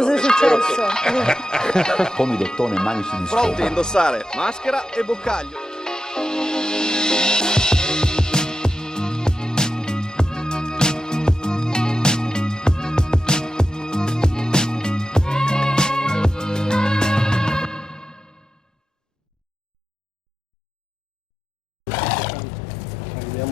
Cosa è successo? Pomidottone, manici di scopa. Pronti a indossare maschera e boccaglio.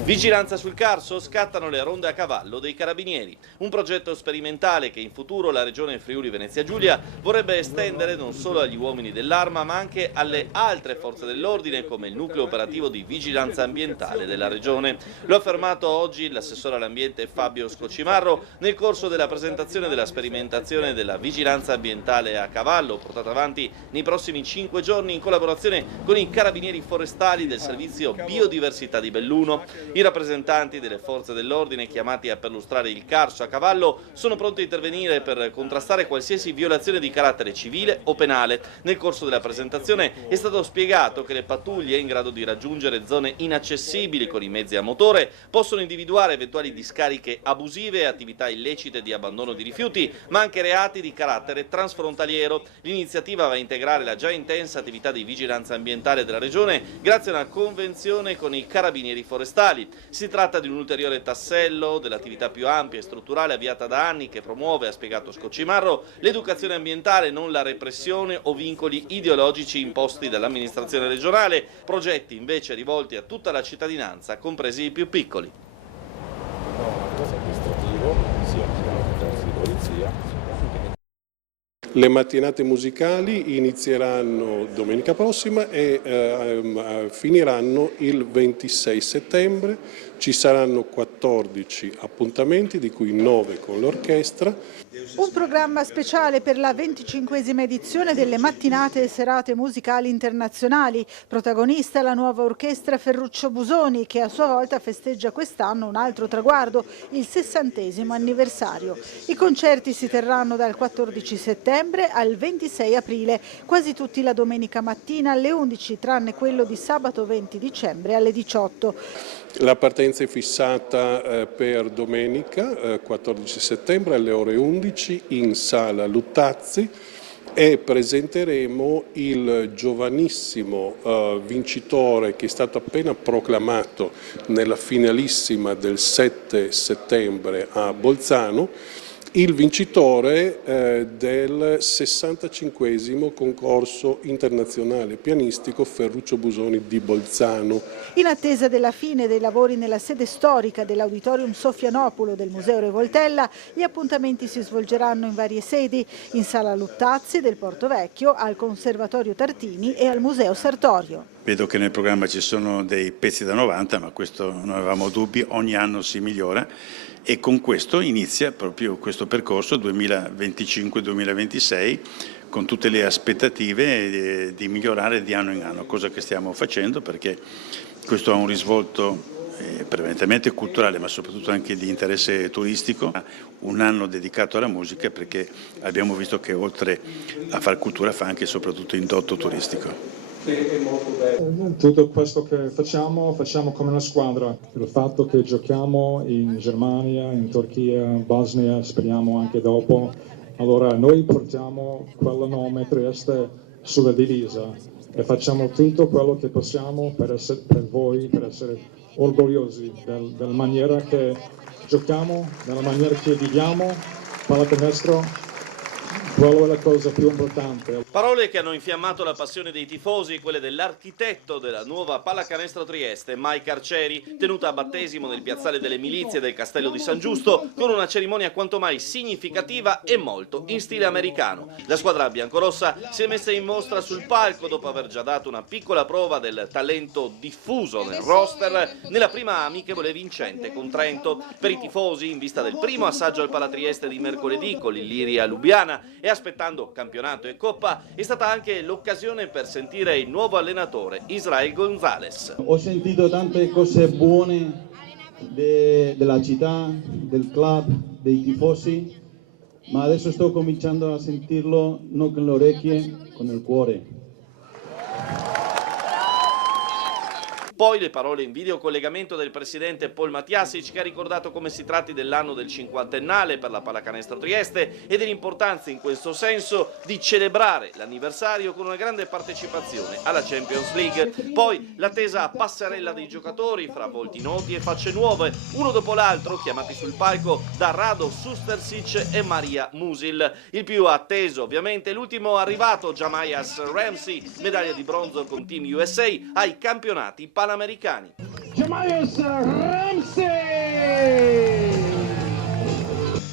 Vigilanza sul Carso, scattano le ronde a cavallo dei Carabinieri, un progetto sperimentale che in futuro la Regione Friuli Venezia Giulia vorrebbe estendere non solo agli uomini dell'Arma ma anche alle altre forze dell'ordine come il nucleo operativo di vigilanza ambientale della Regione. Lo ha affermato oggi l'assessore all'ambiente Fabio Scocimarro nel corso della presentazione della sperimentazione della vigilanza ambientale a cavallo portata avanti nei prossimi 5 giorni in collaborazione con i Carabinieri forestali del servizio Biodiversità di Belluno. I rappresentanti delle forze dell'ordine chiamati a perlustrare il Carso a cavallo sono pronti a intervenire per contrastare qualsiasi violazione di carattere civile o penale. Nel corso della presentazione è stato spiegato che le pattuglie in grado di raggiungere zone inaccessibili con i mezzi a motore possono individuare eventuali discariche abusive e attività illecite di abbandono di rifiuti, ma anche reati di carattere transfrontaliero. L'iniziativa va a integrare la già intensa attività di vigilanza ambientale della Regione grazie a una convenzione con i Carabinieri forestali. Si tratta di un ulteriore tassello dell'attività più ampia e strutturale avviata da anni che promuove, ha spiegato Scocimarro, l'educazione ambientale, non la repressione o vincoli ideologici imposti dall'amministrazione regionale, progetti invece rivolti a tutta la cittadinanza, compresi i più piccoli. Le mattinate musicali inizieranno domenica prossima e finiranno il 26 settembre. Ci saranno 14 appuntamenti, di cui 9 con l'orchestra. Un programma speciale per la 25esima edizione delle mattinate e serate musicali internazionali. Protagonista la nuova orchestra Ferruccio Busoni, che a sua volta festeggia quest'anno un altro traguardo, il 60° anniversario. I concerti si terranno dal 14 settembre al 26 aprile, quasi tutti la domenica mattina alle 11, tranne quello di sabato 20 dicembre alle 18. La partenza è fissata per domenica 14 settembre alle ore 11 in sala Luttazzi e presenteremo il giovanissimo vincitore che è stato appena proclamato nella finalissima del 7 settembre a Bolzano, il vincitore del 65° concorso internazionale pianistico Ferruccio Busoni di Bolzano. In attesa della fine dei lavori nella sede storica dell'Auditorium Sofianopolo del Museo Revoltella, gli appuntamenti si svolgeranno in varie sedi, in Sala Luttazzi del Porto Vecchio, al Conservatorio Tartini e al Museo Sartorio. Vedo che nel programma ci sono dei pezzi da 90, ma questo non avevamo dubbi, ogni anno si migliora e con questo inizia proprio questo percorso 2025-2026 con tutte le aspettative di migliorare di anno in anno, cosa che stiamo facendo perché questo ha un risvolto prevalentemente culturale ma soprattutto anche di interesse turistico, un anno dedicato alla musica perché abbiamo visto che oltre a far cultura fa anche e soprattutto indotto turistico. Tutto questo che facciamo come una squadra, il fatto che giochiamo in Germania, in Turchia, in Bosnia, speriamo anche dopo, allora noi portiamo quel nome Trieste sulla divisa e facciamo tutto quello che possiamo per voi, per essere orgogliosi della maniera che giochiamo, della maniera che viviamo pallacanestro. Quello è la cosa più importante. Parole che hanno infiammato la passione dei tifosi, quelle dell'architetto della nuova pallacanestro Trieste, Mike Arcieri, tenuta a battesimo nel piazzale delle Milizie del Castello di San Giusto, con una cerimonia quanto mai significativa e molto in stile americano. La squadra biancorossa si è messa in mostra sul palco dopo aver già dato una piccola prova del talento diffuso nel roster nella prima amichevole vincente con Trento. Per i tifosi, in vista del primo assaggio al Palatrieste di mercoledì con l'Illiria Lubiana e aspettando campionato e coppa, è stata anche l'occasione per sentire il nuovo allenatore Israel Gonzalez. Ho sentito tante cose buone della città, del club, dei tifosi, ma adesso sto cominciando a sentirlo non con le orecchie, con il cuore. Poi le parole in videocollegamento del presidente Paul Matjasic, che ha ricordato come si tratti dell'anno del cinquantennale per la Pallacanestro Trieste e dell'importanza in questo senso di celebrare l'anniversario con una grande partecipazione alla Champions League. Poi l'attesa passerella dei giocatori fra volti noti e facce nuove, uno dopo l'altro chiamati sul palco da Rado Sustersic e Maria Musil. Il più atteso ovviamente l'ultimo arrivato, Jamaias Ramsey, medaglia di bronzo con Team USA ai campionati panamericani. Jamaias Ramsey!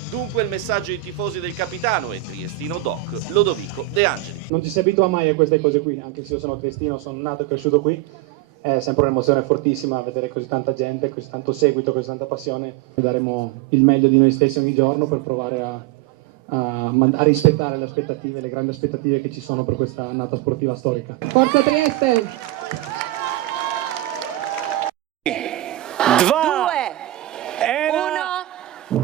Dunque il messaggio ai tifosi del capitano e triestino doc Lodovico De Angeli. Non ci si abitua mai a queste cose qui, anche se io sono triestino, sono nato e cresciuto qui. È sempre un'emozione fortissima vedere così tanta gente, così tanto seguito, così tanta passione. Daremo il meglio di noi stessi ogni giorno per provare a rispettare le aspettative, le grandi aspettative che ci sono per questa annata sportiva storica. Forza Trieste! 2, 1,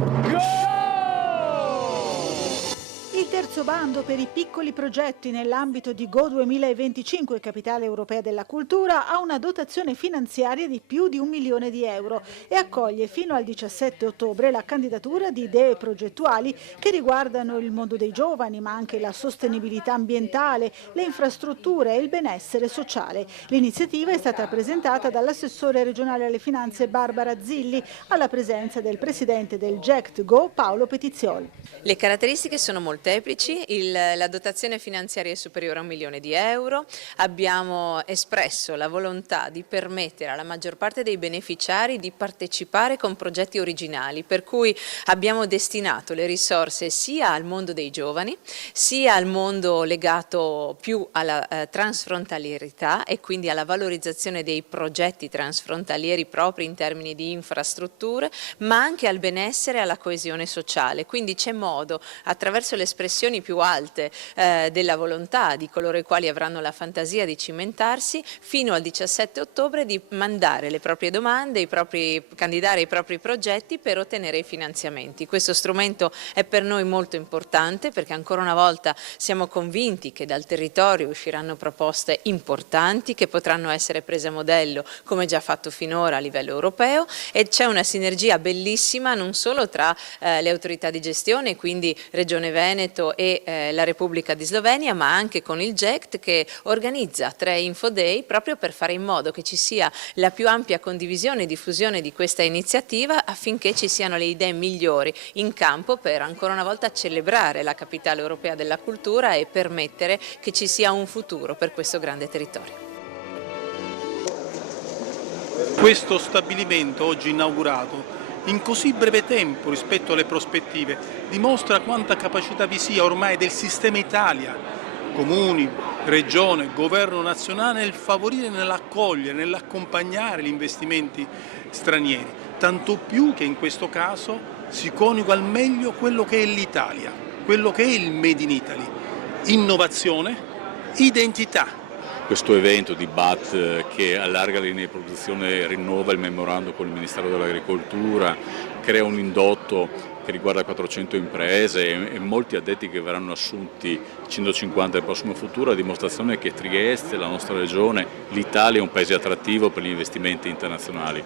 Il terzo bando per i piccoli progetti nell'ambito di Go 2025, Capitale Europea della Cultura, ha una dotazione finanziaria di più di 1 milione di euro e accoglie fino al 17 ottobre la candidatura di idee progettuali che riguardano il mondo dei giovani, ma anche la sostenibilità ambientale, le infrastrutture e il benessere sociale. L'iniziativa è stata presentata dall'assessore regionale alle finanze Barbara Zilli alla presenza del presidente del GECT Go Paolo Petizioli. Le caratteristiche sono molteplici, la dotazione finanziaria è superiore a 1 milione di euro, abbiamo espresso la volontà di permettere alla maggior parte dei beneficiari di partecipare con progetti originali, per cui abbiamo destinato le risorse sia al mondo dei giovani, sia al mondo legato più alla transfrontalierità e quindi alla valorizzazione dei progetti transfrontalieri propri in termini di infrastrutture, ma anche al benessere e alla coesione sociale. Quindi c'è modo, attraverso le espressioni più alte della volontà di coloro i quali avranno la fantasia di cimentarsi, fino al 17 ottobre di mandare le proprie domande, candidare i propri progetti per ottenere i finanziamenti. Questo strumento è per noi molto importante perché ancora una volta siamo convinti che dal territorio usciranno proposte importanti che potranno essere prese a modello come già fatto finora a livello europeo, e c'è una sinergia bellissima non solo tra le autorità di gestione, quindi Regione Veneto e la Repubblica di Slovenia, ma anche con il GECT che organizza 3 Info Day proprio per fare in modo che ci sia la più ampia condivisione e diffusione di questa iniziativa affinché ci siano le idee migliori in campo per ancora una volta celebrare la Capitale Europea della Cultura e permettere che ci sia un futuro per questo grande territorio. Questo stabilimento oggi inaugurato in così breve tempo rispetto alle prospettive dimostra quanta capacità vi sia ormai del sistema Italia, comuni, regione, governo nazionale, nel favorire, nell'accogliere, nell'accompagnare gli investimenti stranieri, tanto più che in questo caso si coniuga al meglio quello che è l'Italia, quello che è il Made in Italy, innovazione, identità. Questo evento di BAT che allarga le linee di produzione, rinnova il memorandum con il Ministero dell'Agricoltura, crea un indotto che riguarda 400 imprese e molti addetti che verranno assunti, 150 nel prossimo futuro, a dimostrazione che Trieste, la nostra regione, l'Italia è un paese attrattivo per gli investimenti internazionali.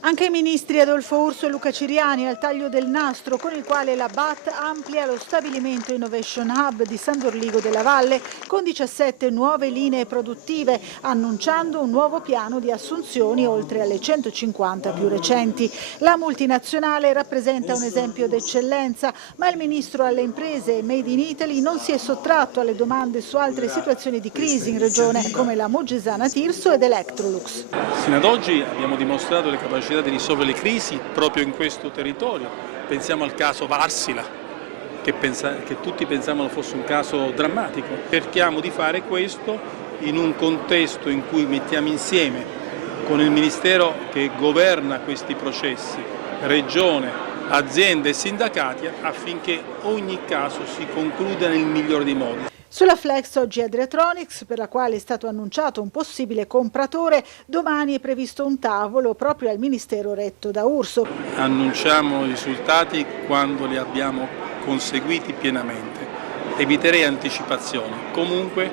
Anche i ministri Adolfo Urso e Luca Ciriani al taglio del nastro con il quale la BAT amplia lo stabilimento Innovation Hub di San Dorligo della Valle con 17 nuove linee produttive, annunciando un nuovo piano di assunzioni oltre alle 150 più recenti. La multinazionale rappresenta un esempio d'eccellenza, ma il ministro alle imprese e Made in Italy non si è sottratto alle domande su altre situazioni di crisi in regione come la Mogesana Tirso ed Electrolux. Sino ad oggi abbiamo dimostrato le capacità di risolvere le crisi proprio in questo territorio. Pensiamo al caso Varsila, che tutti pensavano fosse un caso drammatico. Cerchiamo di fare questo in un contesto in cui mettiamo insieme con il Ministero che governa questi processi, Regione, aziende e sindacati affinché ogni caso si concluda nel migliore dei modi. Sulla Flex oggi Adriatronics, per la quale è stato annunciato un possibile compratore, domani è previsto un tavolo proprio al Ministero retto da Urso. Annunciamo i risultati quando li abbiamo conseguiti pienamente. Eviterei anticipazioni. Comunque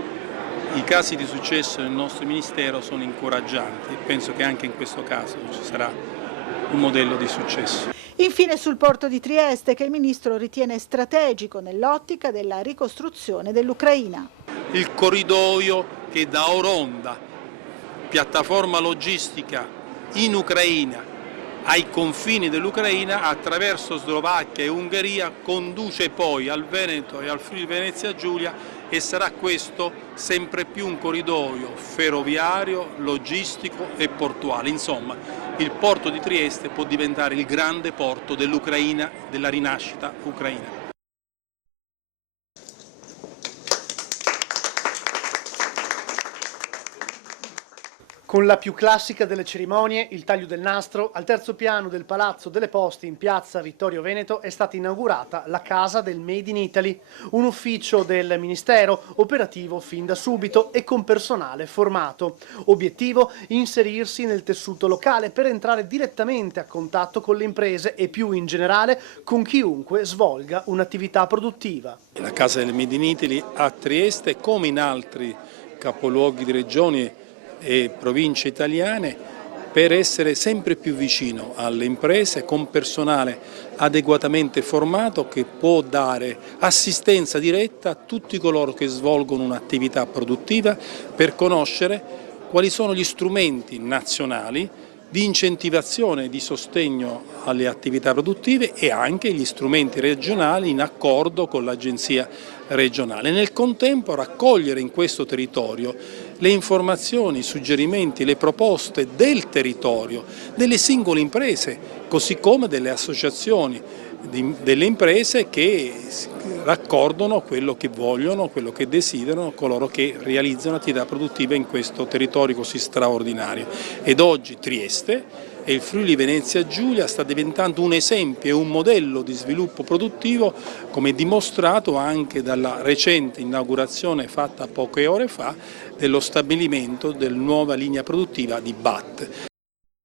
i casi di successo del nostro Ministero sono incoraggianti e penso che anche in questo caso ci sarà un modello di successo. Infine sul porto di Trieste, che il Ministro ritiene strategico nell'ottica della ricostruzione dell'Ucraina. Il corridoio che da Oronda, piattaforma logistica in Ucraina, ai confini dell'Ucraina, attraverso Slovacchia e Ungheria, conduce poi al Veneto e al Friuli Venezia Giulia, e sarà questo sempre più un corridoio ferroviario, logistico e portuale. Insomma, il porto di Trieste può diventare il grande porto dell'Ucraina, della rinascita ucraina. Con la più classica delle cerimonie, il taglio del nastro, al terzo piano del Palazzo delle Poste in piazza Vittorio Veneto è stata inaugurata la Casa del Made in Italy, un ufficio del Ministero operativo fin da subito e con personale formato. Obiettivo: inserirsi nel tessuto locale per entrare direttamente a contatto con le imprese e più in generale con chiunque svolga un'attività produttiva. La Casa del Made in Italy a Trieste, come in altri capoluoghi di regioni e province italiane, per essere sempre più vicino alle imprese con personale adeguatamente formato che può dare assistenza diretta a tutti coloro che svolgono un'attività produttiva, per conoscere quali sono gli strumenti nazionali di incentivazione e di sostegno alle attività produttive e anche gli strumenti regionali in accordo con l'agenzia regionale. Nel contempo raccogliere in questo territorio le informazioni, i suggerimenti, le proposte del territorio, delle singole imprese, così come delle associazioni delle imprese che raccordano quello che vogliono, quello che desiderano, coloro che realizzano attività produttive in questo territorio così straordinario. Ed oggi Trieste e il Friuli Venezia Giulia sta diventando un esempio e un modello di sviluppo produttivo, come dimostrato anche dalla recente inaugurazione fatta poche ore fa dello stabilimento della nuova linea produttiva di BAT.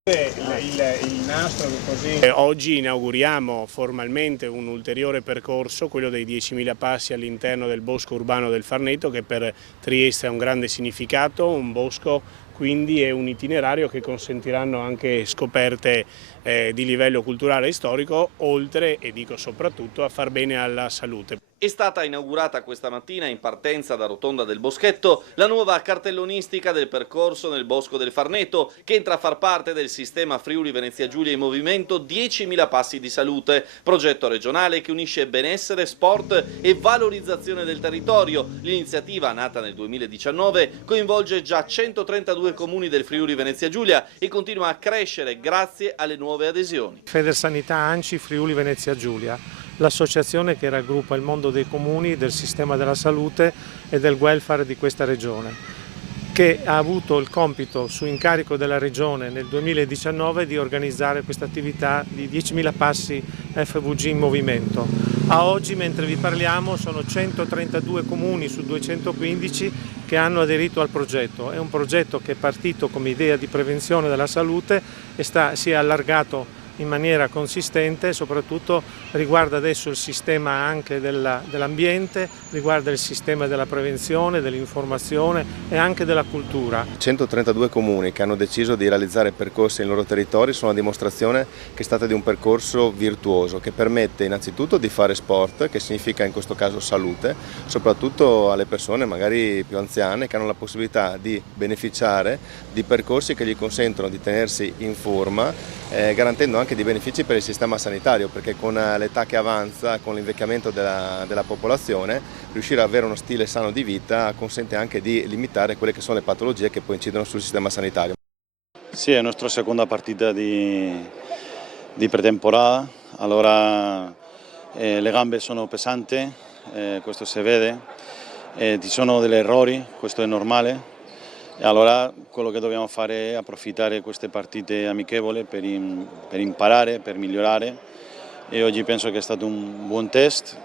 Il nastro così. Oggi inauguriamo formalmente un ulteriore percorso, quello dei 10.000 passi all'interno del bosco urbano del Farneto, che per Trieste ha un grande significato, un bosco quindi è un itinerario che consentiranno anche scoperte di livello culturale e storico, oltre, e dico soprattutto, a far bene alla salute. È stata inaugurata questa mattina in partenza da Rotonda del Boschetto la nuova cartellonistica del percorso nel Bosco del Farneto, che entra a far parte del sistema Friuli Venezia Giulia in movimento 10.000 passi di salute, progetto regionale che unisce benessere, sport e valorizzazione del territorio. L'iniziativa, nata nel 2019, coinvolge già 132 comuni del Friuli Venezia Giulia e continua a crescere grazie alle nuove adesioni. Federsanità ANCI Friuli Venezia Giulia, l'associazione che raggruppa il mondo dei comuni, del sistema della salute e del welfare di questa regione, che ha avuto il compito su incarico della regione nel 2019 di organizzare questa attività di 10.000 passi FVG in movimento. A oggi, mentre vi parliamo, sono 132 comuni su 215 che hanno aderito al progetto. È un progetto che è partito come idea di prevenzione della salute e si è allargato in maniera consistente e soprattutto riguarda adesso il sistema anche dell'ambiente, riguarda il sistema della prevenzione, dell'informazione e anche della cultura. 132 comuni che hanno deciso di realizzare percorsi nei loro territori sono una dimostrazione che è stata di un percorso virtuoso che permette innanzitutto di fare sport, che significa in questo caso salute, soprattutto alle persone magari più anziane che hanno la possibilità di beneficiare di percorsi che gli consentono di tenersi in forma, garantendo anche di benefici per il sistema sanitario, perché con l'età che avanza, con l'invecchiamento della popolazione, riuscire ad avere uno stile sano di vita consente anche di limitare quelle che sono le patologie che poi incidono sul sistema sanitario. Sì, è la nostra seconda partita di pretemporada, allora le gambe sono pesanti, questo si vede, ci sono degli errori, questo è normale. E allora quello che dobbiamo fare è approfittare queste partite amichevoli per imparare, per migliorare, e oggi penso che è stato un buon test,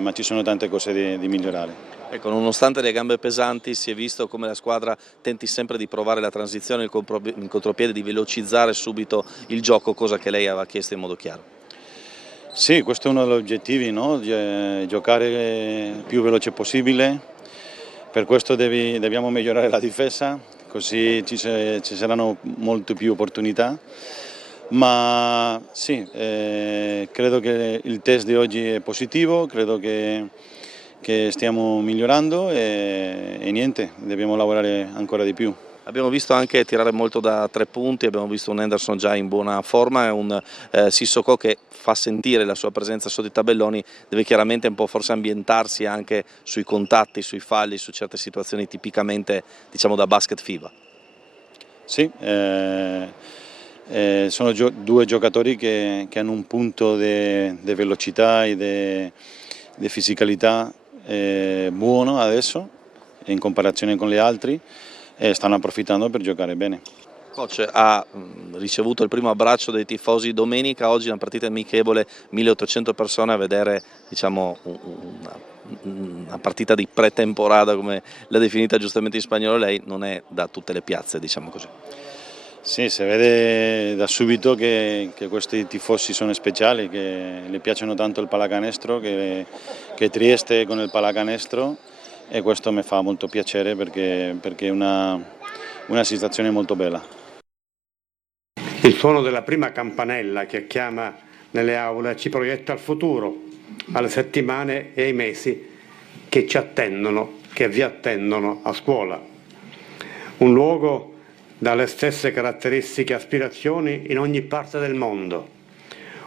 ma ci sono tante cose di migliorare. Ecco, nonostante le gambe pesanti, si è visto come la squadra tenti sempre di provare la transizione, il contropiede, di velocizzare subito il gioco, cosa che lei aveva chiesto in modo chiaro. Sì, questo è uno degli obiettivi, no? Giocare il più veloce possibile. Per questo dobbiamo migliorare la difesa, così ci saranno molte più opportunità. Ma sì, credo che il test di oggi è positivo, credo che stiamo migliorando e niente, dobbiamo lavorare ancora di più. Abbiamo visto anche tirare molto da 3 punti, abbiamo visto un Henderson già in buona forma e un Sissoko che fa sentire la sua presenza sotto i tabelloni, deve chiaramente un po' forse ambientarsi anche sui contatti, sui falli, su certe situazioni tipicamente diciamo da basket FIBA. Sì, sono due giocatori che hanno un punto di velocità e di fisicalità buono adesso in comparazione con gli altri e stanno approfittando per giocare bene. Coach ha ricevuto il primo abbraccio dei tifosi domenica, oggi una partita amichevole, 1800 persone a vedere diciamo, una partita di pretemporada come l'ha definita giustamente in spagnolo lei, non è da tutte le piazze, diciamo così. Sì, si vede da subito che questi tifosi sono speciali, che gli piacciono tanto il pallacanestro, che Trieste con il pallacanestro e questo mi fa molto piacere perché è una situazione molto bella. Il suono della prima campanella che chiama nelle aule ci proietta al futuro, alle settimane e ai mesi che ci attendono, che vi attendono a scuola. Un luogo dalle stesse caratteristiche e aspirazioni in ogni parte del mondo.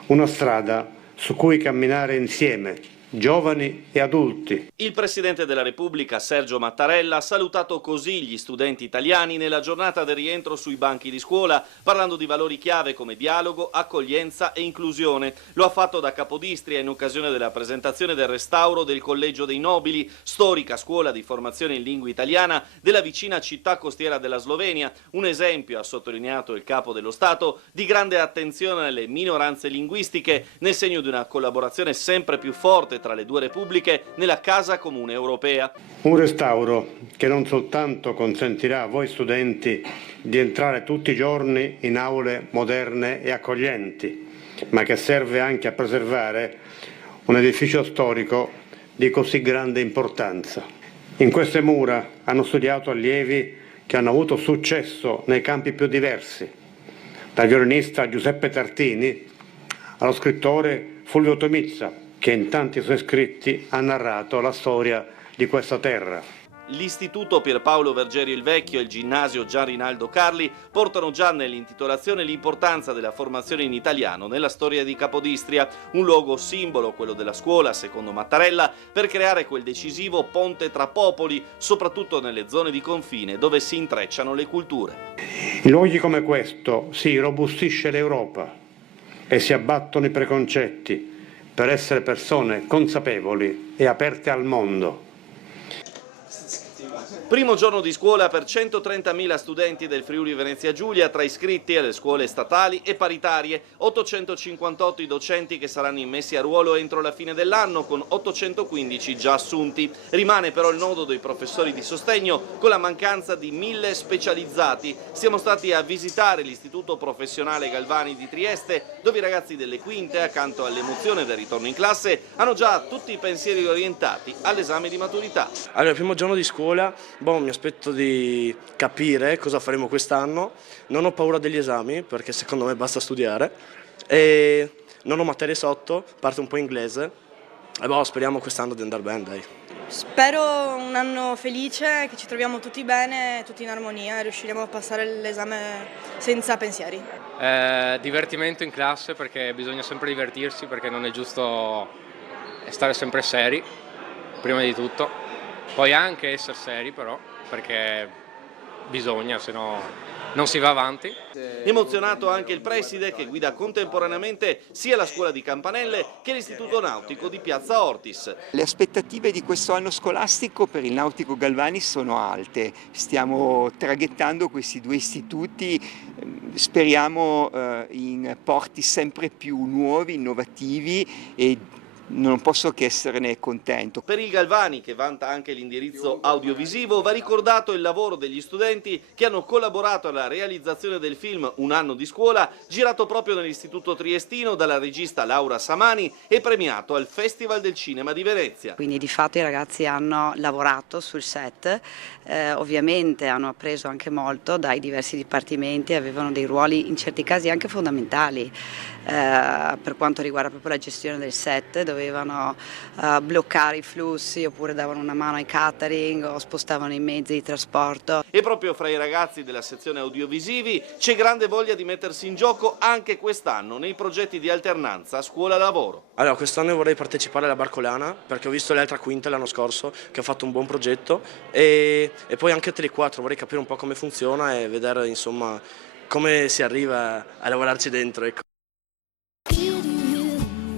Una strada su cui camminare insieme, giovani e adulti. Il Presidente della Repubblica Sergio Mattarella ha salutato così gli studenti italiani nella giornata del rientro sui banchi di scuola, parlando di valori chiave come dialogo, accoglienza e inclusione. Lo ha fatto da Capodistria in occasione della presentazione del restauro del Collegio dei Nobili, storica scuola di formazione in lingua italiana della vicina città costiera della Slovenia. Un esempio, ha sottolineato il Capo dello Stato, di grande attenzione alle minoranze linguistiche, nel segno di una collaborazione sempre più forte tra le due repubbliche nella Casa Comune Europea. Un restauro che non soltanto consentirà a voi studenti di entrare tutti i giorni in aule moderne e accoglienti, ma che serve anche a preservare un edificio storico di così grande importanza. In queste mura hanno studiato allievi che hanno avuto successo nei campi più diversi, dal violinista Giuseppe Tartini allo scrittore Fulvio Tomizza, che in tanti suoi scritti ha narrato la storia di questa terra. L'Istituto Pierpaolo Vergerio il Vecchio e il Ginnasio Gian Rinaldo Carli portano già nell'intitolazione l'importanza della formazione in italiano nella storia di Capodistria, un luogo simbolo, quello della scuola, secondo Mattarella, per creare quel decisivo ponte tra popoli, soprattutto nelle zone di confine dove si intrecciano le culture. In luoghi come questo si robustisce l'Europa e si abbattono i preconcetti per essere persone consapevoli e aperte al mondo. Primo giorno di scuola per 130.000 studenti del Friuli Venezia Giulia tra iscritti alle scuole statali e paritarie, 858 i docenti che saranno immessi a ruolo entro la fine dell'anno con 815 già assunti. Rimane però il nodo dei professori di sostegno con la mancanza di 1.000 specializzati. Siamo stati a visitare l'Istituto Professionale Galvani di Trieste dove i ragazzi delle quinte, accanto all'emozione del ritorno in classe, hanno già tutti i pensieri orientati all'esame di maturità. Allora, il primo giorno di scuola mi aspetto di capire cosa faremo quest'anno, non ho paura degli esami perché secondo me basta studiare e non ho materie sotto, parte un po' inglese e speriamo quest'anno di andare bene, dai. Spero un anno felice, che ci troviamo tutti bene, tutti in armonia e riusciremo a passare l'esame senza pensieri. Divertimento in classe perché bisogna sempre divertirsi perché non è giusto stare sempre seri, prima di tutto. Poi anche essere seri però, perché bisogna, se no non si va avanti. Emozionato anche il preside che guida contemporaneamente sia la scuola di Campanelle che l'istituto nautico di Piazza Ortis. Le aspettative di questo anno scolastico per il Nautico Galvani sono alte, stiamo traghettando questi due istituti, speriamo in porti sempre più nuovi, innovativi e non posso che esserne contento. Per il Galvani, che vanta anche l'indirizzo audiovisivo, va ricordato il lavoro degli studenti che hanno collaborato alla realizzazione del film Un anno di scuola, girato proprio nell'istituto triestino dalla regista Laura Samani e premiato al Festival del Cinema di Venezia. Quindi di fatto i ragazzi hanno lavorato sul set, ovviamente hanno appreso anche molto dai diversi dipartimenti, avevano dei ruoli in certi casi anche fondamentali per quanto riguarda proprio la gestione del set, dovevano bloccare i flussi oppure davano una mano ai catering o spostavano i mezzi di trasporto. E proprio fra i ragazzi della sezione audiovisivi c'è grande voglia di mettersi in gioco anche quest'anno nei progetti di alternanza scuola-lavoro. Allora, quest'anno vorrei partecipare alla Barcolana perché ho visto le altre quinte l'anno scorso che ha fatto un buon progetto e poi anche Tele4, vorrei capire un po' come funziona e vedere insomma come si arriva a lavorarci dentro. Ecco.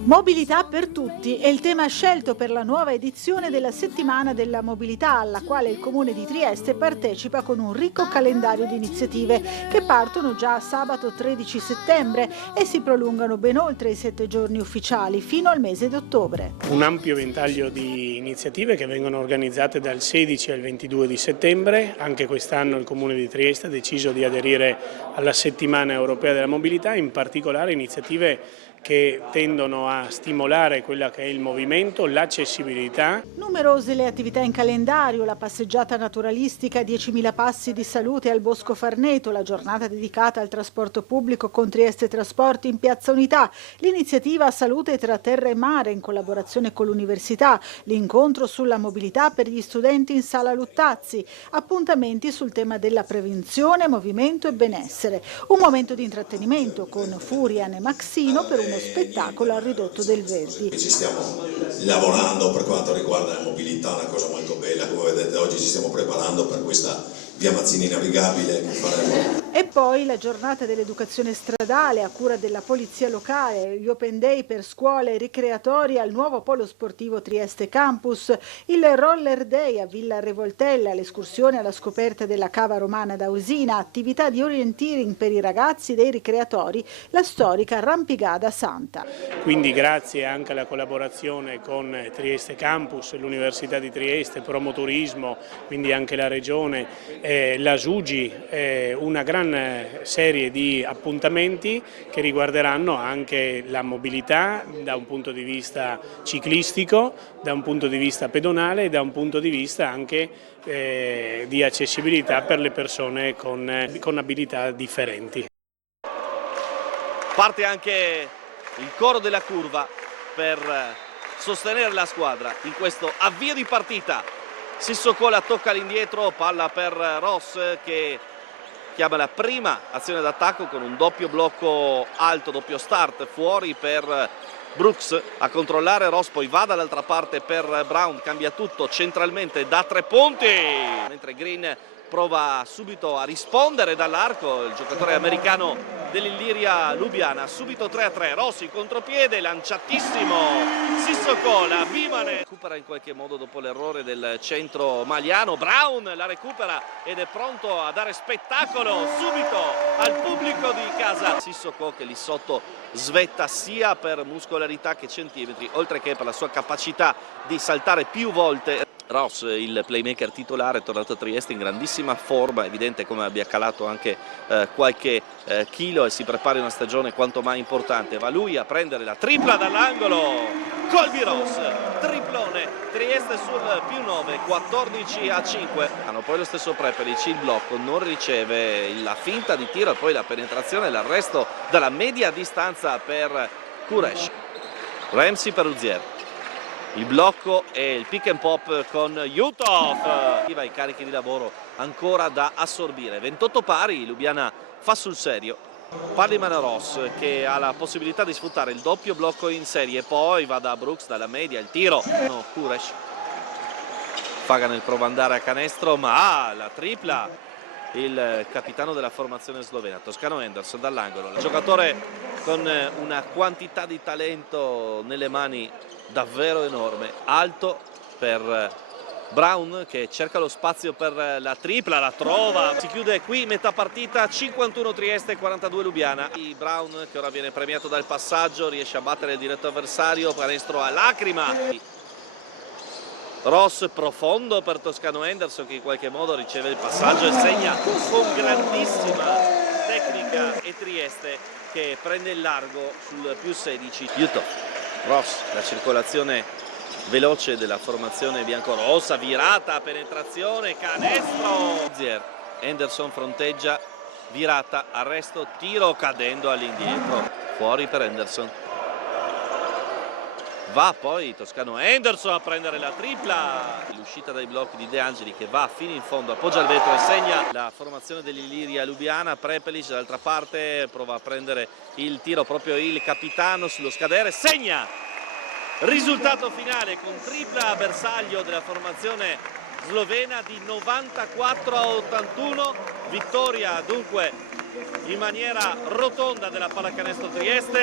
Mobilità per tutti è il tema scelto per la nuova edizione della Settimana della Mobilità, alla quale il Comune di Trieste partecipa con un ricco calendario di iniziative che partono già sabato 13 settembre e si prolungano ben oltre i 7 giorni ufficiali fino al mese di ottobre. Un ampio ventaglio di iniziative che vengono organizzate dal 16 al 22 di settembre. Anche quest'anno il Comune di Trieste ha deciso di aderire alla Settimana Europea della Mobilità, in particolare iniziative che tendono a stimolare quella che è il movimento, l'accessibilità. Numerose le attività in calendario, la passeggiata naturalistica, 10.000 passi di salute al Bosco Farneto, la giornata dedicata al trasporto pubblico con Trieste Trasporti in Piazza Unità, l'iniziativa Salute tra Terra e Mare in collaborazione con l'Università, l'incontro sulla mobilità per gli studenti in Sala Luttazzi, appuntamenti sul tema della prevenzione, movimento e benessere. Un momento di intrattenimento con Furian e Maxino per uno spettacolo al ridotto del Verdi. Ci stiamo lavorando per quanto riguarda la mobilità, una cosa molto bella, come vedete oggi ci stiamo preparando per questa via Mazzini navigabile che faremo. E poi la giornata dell'educazione stradale a cura della polizia locale, gli open day per scuole e ricreatori al nuovo polo sportivo Trieste Campus, il roller day a Villa Revoltella, l'escursione alla scoperta della cava romana da Usina, attività di orienteering per i ragazzi dei ricreatori, la storica Rampigada Santa. Quindi grazie anche alla collaborazione con Trieste Campus, l'Università di Trieste, Promoturismo, quindi anche la Regione, la SUGI, una gran serie di appuntamenti che riguarderanno anche la mobilità da un punto di vista ciclistico, da un punto di vista pedonale e da un punto di vista anche di accessibilità per le persone con abilità differenti. Parte anche il coro della curva per sostenere la squadra in questo avvio di partita. Sissocola tocca all'indietro, palla per Ross che chiama la prima azione d'attacco con un doppio blocco alto, doppio start fuori per Brooks a controllare. Ross poi va dall'altra parte per Brown, cambia tutto centralmente da 3 punti, mentre Green prova subito a rispondere dall'arco, il giocatore americano dell'Illiria Lubiana, subito 3-3, Rossi contropiede, lanciatissimo, Sissocola, Bimane recupera in qualche modo dopo l'errore del centro maliano, Brown la recupera ed è pronto a dare spettacolo subito al pubblico di casa. Sissoko che lì sotto svetta sia per muscolarità che centimetri, oltre che per la sua capacità di saltare più volte. Ross, il playmaker titolare, è tornato a Trieste in grandissima forma, evidente come abbia calato anche qualche chilo e si prepara una stagione quanto mai importante. Va lui a prendere la tripla dall'angolo, Colby Ross, triplone, Trieste sul +9, 14-5. Hanno poi lo stesso Prepelic, il blocco, non riceve la finta di tiro e poi la penetrazione e l'arresto dalla media distanza per Kuresh. Ramsey per Uzier. Il blocco e il pick and pop con Jutov. I carichi di lavoro ancora da assorbire. 28 pari, Lubiana fa sul serio. Parla in mano Ross che ha la possibilità di sfruttare il doppio blocco in serie. Poi va da Brooks dalla media, il tiro. No, Kuresh. Fagan il prova andare a canestro, ma la tripla. Il capitano della formazione slovena, Toscano Henderson dall'angolo. Il giocatore con una quantità di talento nelle mani davvero enorme, alto per Brown che cerca lo spazio per la tripla, la trova, si chiude qui metà partita, 51 Trieste, 42 Lubiana. Brown che ora viene premiato dal passaggio, riesce a battere il diretto avversario, canestro a lacrima. Ross profondo per Toscano Henderson che in qualche modo riceve il passaggio e segna con grandissima tecnica, e Trieste che prende il largo sul +16. Utah, Ross, la circolazione veloce della formazione biancorossa, virata, penetrazione, canestro. Henderson fronteggia, virata, arresto, tiro cadendo all'indietro, fuori per Henderson. Va poi Toscano Henderson a prendere la tripla, l'uscita dai blocchi di De Angeli che va fino in fondo, appoggia il vetro e segna la formazione dell'Illiria Lubiana. Prepelic dall'altra parte prova a prendere il tiro, proprio il capitano sullo scadere, segna! Risultato finale con tripla a bersaglio della formazione slovena di 94-81, vittoria dunque in maniera rotonda della Pallacanestro Trieste.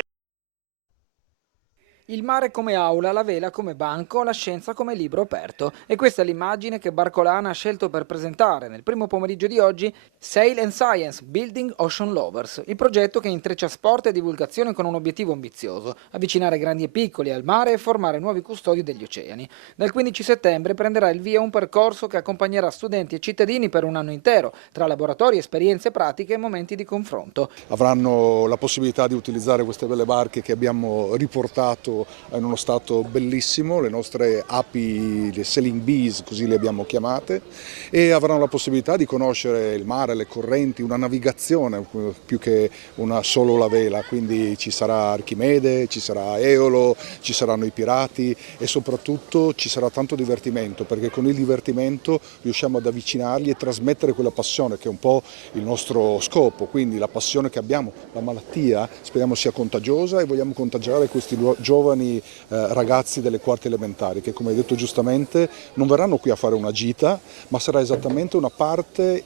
Il mare come aula, la vela come banco, la scienza come libro aperto. E questa è l'immagine che Barcolana ha scelto per presentare nel primo pomeriggio di oggi Sail and Science Building Ocean Lovers, il progetto che intreccia sport e divulgazione con un obiettivo ambizioso: avvicinare grandi e piccoli al mare e formare nuovi custodi degli oceani. Dal 15 settembre prenderà il via un percorso che accompagnerà studenti e cittadini per un anno intero, tra laboratori, esperienze pratiche e momenti di confronto. Avranno la possibilità di utilizzare queste belle barche che abbiamo riportato in uno stato bellissimo, le nostre api, le sailing bees, così le abbiamo chiamate, e avranno la possibilità di conoscere il mare, le correnti, una navigazione più che una solo la vela. Quindi ci sarà Archimede, ci sarà Eolo, ci saranno i pirati e soprattutto ci sarà tanto divertimento, perché con il divertimento riusciamo ad avvicinarli e trasmettere quella passione che è un po' il nostro scopo. Quindi la passione che abbiamo, la malattia, speriamo sia contagiosa, e vogliamo contagiare questi giovani ragazzi delle quarte elementari che, come hai detto giustamente, non verranno qui a fare una gita, ma sarà esattamente una parte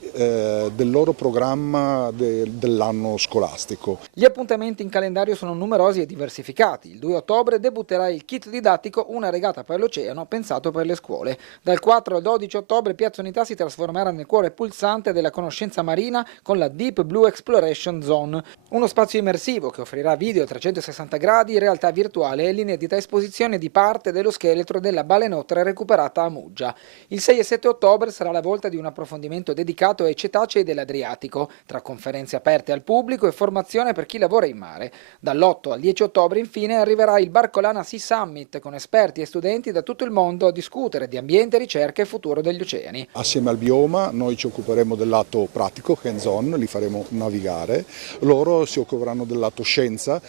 del loro programma dell'anno scolastico. Gli appuntamenti in calendario sono numerosi e diversificati. Il 2 ottobre debutterà il kit didattico Una regata per l'oceano pensato per le scuole. Dal 4 al 12 ottobre Piazza Unità si trasformerà nel cuore pulsante della conoscenza marina con la Deep Blue Exploration Zone, uno spazio immersivo che offrirà video a 360 gradi, realtà virtuale e l'inedita esposizione di parte dello scheletro della balenottera recuperata a Muggia. Il 6 e 7 ottobre sarà la volta di un approfondimento dedicato ai cetacei dell'Adriatico, tra conferenze aperte al pubblico e formazione per chi lavora in mare. Dall'8 al 10 ottobre infine arriverà il Barcolana Sea Summit con esperti e studenti da tutto il mondo a discutere di ambiente, ricerca e futuro degli oceani. Assieme al bioma noi ci occuperemo del lato pratico, hands-on, li faremo navigare, loro si occuperanno del lato scienza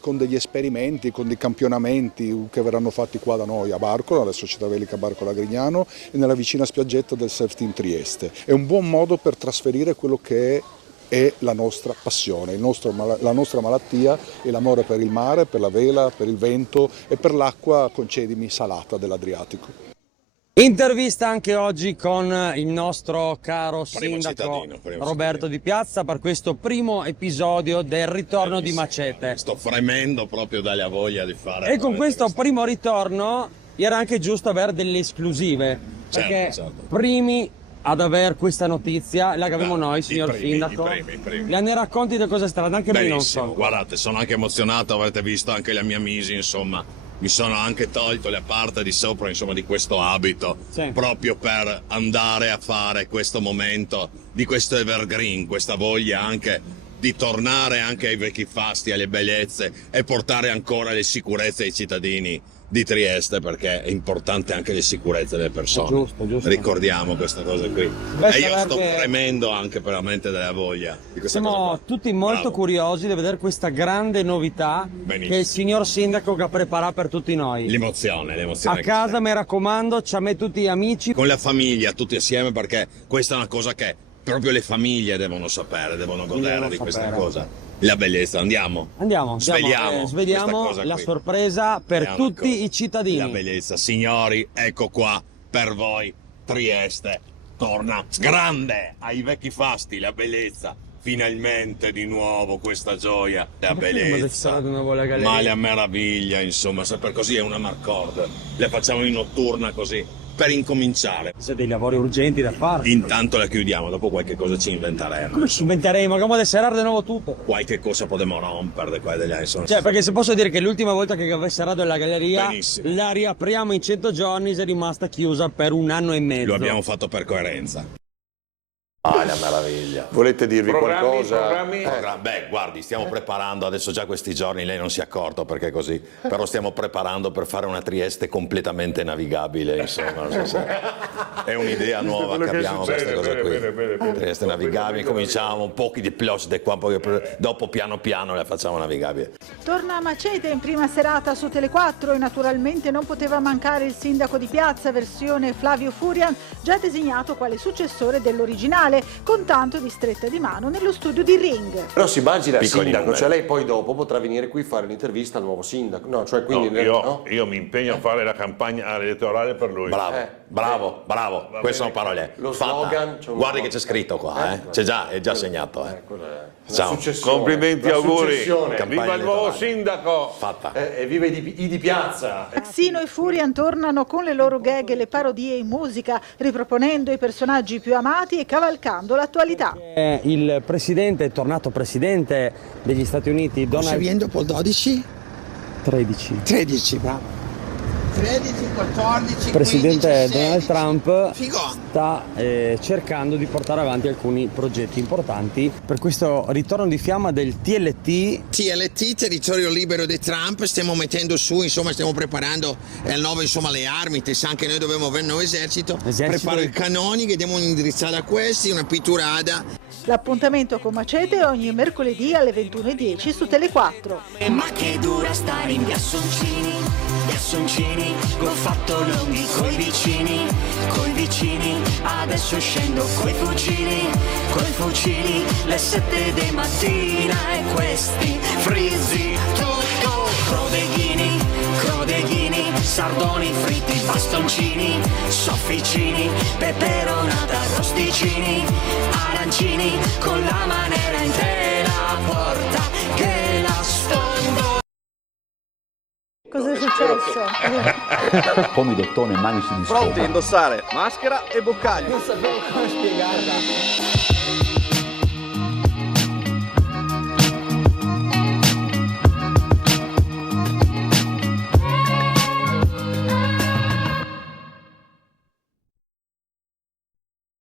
con degli esperimenti, con dei campionamenti che verranno fatti qua da noi a Barcola, alla Società Velica Barcola Grignano, e nella vicina spiaggetta del Surf Team Trieste. È un buon modo per trasferire quello che è la nostra passione, la nostra malattia e l'amore per il mare, per la vela, per il vento e per l'acqua, concedimi, salata dell'Adriatico. Intervista anche oggi con il nostro caro sindaco Roberto Di Piazza per questo primo episodio del ritorno di Macete. Sto fremendo proprio dalla voglia di fare. E con questo primo ritorno era anche giusto avere delle esclusive, perché primi ad avere questa notizia la che abbiamo noi, signor sindaco. I primi. Ne racconti di cosa strada, anche me non so. Guardate, sono anche emozionato, avete visto anche la mia misi, insomma. Mi sono anche tolto la parte di sopra, insomma, di questo abito, proprio per andare a fare questo momento di questo evergreen, questa voglia anche di tornare anche ai vecchi fasti, alle bellezze e portare ancora le sicurezze ai cittadini di Trieste, perché è importante anche la sicurezza delle persone. Giusto. Ricordiamo questa cosa qui. E io sto fremendo anche veramente della voglia di questa cosa. Siamo tutti molto curiosi di vedere questa grande novità che il signor sindaco che prepara per tutti noi. L'emozione. A casa, mi raccomando, ci ha me tutti gli amici. Con la famiglia, tutti assieme, perché questa è una cosa che proprio le famiglie devono sapere, devono godere di questa cosa. La bellezza, andiamo. Sveliamo la sorpresa per tutti i cittadini. La bellezza, signori, ecco qua per voi Trieste torna grande ai vecchi fasti, la bellezza. Finalmente di nuovo questa gioia, la bellezza, ma la meraviglia, insomma, sempre così è una Marcord. Le facciamo in notturna così. per incominciare. C'è dei lavori urgenti da fare. Intanto la chiudiamo, dopo qualche cosa ci inventeremo. Come ci inventeremo? Come desserrare di nuovo tutto? Qualche cosa potremo rompere qua degli anni sono. Cioè, perché se posso dire che l'ultima volta che avevo serrato la galleria, benissimo, la riapriamo in 100 giorni, è rimasta chiusa per 1 anno e mezzo. Lo abbiamo fatto per coerenza. Ah, la meraviglia. Volete dirvi qualcosa? Beh, guardi, stiamo preparando, adesso già questi giorni lei non si è accorto perché è così, però stiamo preparando per fare una Trieste completamente navigabile, insomma, non so se è un'idea nuova che abbiamo queste cose qui. Trieste navigabile, cominciamo un po' di plus di qua, poi dopo piano piano la facciamo navigabile. Torna Macete in prima serata su Tele4 e naturalmente non poteva mancare il sindaco di Piazza, versione Flavio Furian, già designato quale successore dell'originale, con tanto di stretta di mano nello studio di Ring. Però si immagina il Piccoli sindaco, numeri. cioè lei poi dopo potrà venire qui a fare un'intervista al nuovo sindaco. No, cioè quindi io mi impegno a fare la campagna elettorale per lui. Bravo, queste sono parole. Lo fatta. slogan, Guardi che c'è scritto qua, c'è già, è già segnato. Ciao. Complimenti, auguri. Campagna Viva il nuovo elettorale. sindaco. Fatta. E viva i di Piazza. Axino e Furian tornano con le loro gag e le parodie in musica, riproponendo i personaggi più amati e cavalcando l'attualità. Il presidente, è tornato presidente degli Stati Uniti, Donald... Viene dopo il 12? 13, bravo. 13, 14, Il presidente 15, 16. Donald Trump Figo. sta cercando di portare avanti alcuni progetti importanti per questo ritorno di fiamma del TLT. TLT, territorio libero di Trump, stiamo mettendo su, insomma stiamo preparando il nuovo, insomma le armi, te sa anche noi dobbiamo avere un nuovo esercito. Preparo i canoni che devono indirizzare a questi, una pitturada. L'appuntamento con Macete ogni mercoledì alle 21:10 su Tele4. Ma che dura stare in Biassoncini, ho fatto lunghi coi vicini, adesso scendo coi fucili, le 7 di mattina e questi frizzi tutto, crodeghini, sardoni fritti, bastoncini, sofficini, peperonata, rosticini, arancini, con la manera in tela porta che la sfondo. Cosa è successo? Pomidottone, mani si discoprono. Pronti a indossare maschera e boccaglio. Non sapevo come spiegarla.